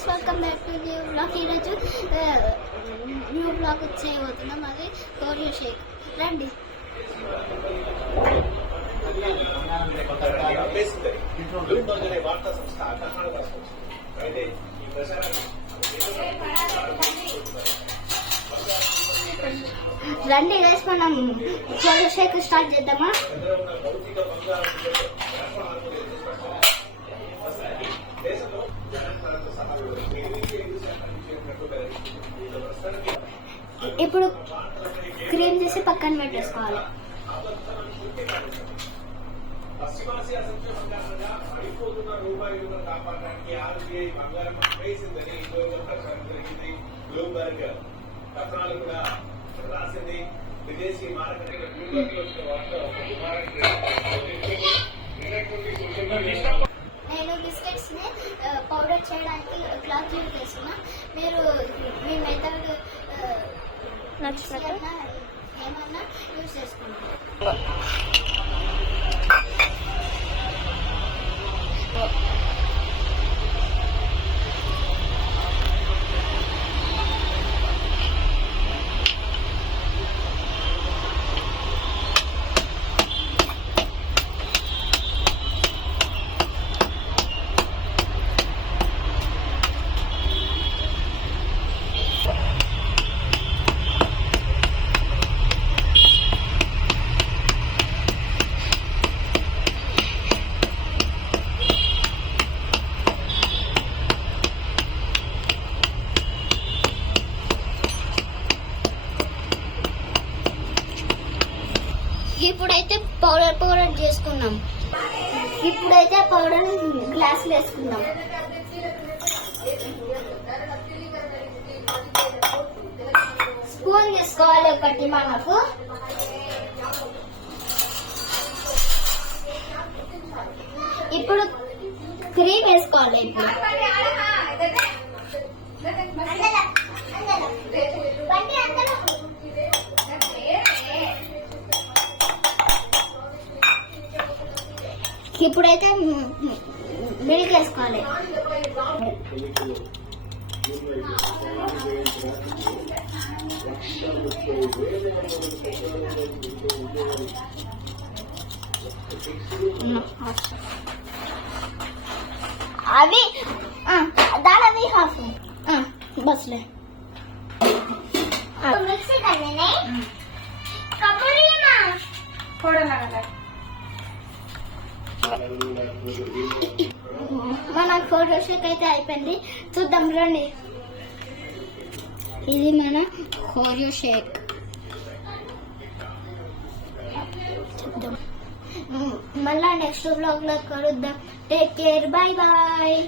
Guys, welcome back to new blog. ఈరోజు new blog చేయబోతున్నాం. అది కోరియో షేక్. రండి. రండి గైస్, మనం కోరియో షేక్ స్టార్ట్ చేద్దామా? ఇప్పుడు క్రీమ్ చేసి పక్కన పెట్టేసుకోవాలి. నేను బిస్కెట్స్ ని పౌడర్ చేయడానికి క్లాత్ యూజ్ చేస్తున్నా. మీరు మీ మెథడ్ నచ్చినట్టు ఏమన్నా యూజ్ చేసుకుంటారు. ఇప్పుడైతే పౌడర్ చేసుకున్నాం. ఇప్పుడైతే పౌడర్ గ్లాసులు వేసుకున్నాం. స్పూన్ తీసుకోవాలి ఒకటి మనకు. ఇప్పుడు క్రీమ్ వేసుకోవాలి. ఇప్పుడైతే మిల్క్ వేసుకోవాలి. అవి దాని హాఫ్ బస్లే మిక్సీ మన కోరియో షేక్ అయితే అయిపోయింది. చూద్దాం రండి. ఇది మన కోరియో షేక్. చూద్దాం. మళ్ళా నెక్స్ట్ బ్లాగ్ లో కలుద్దాం. Take care. Bye bye.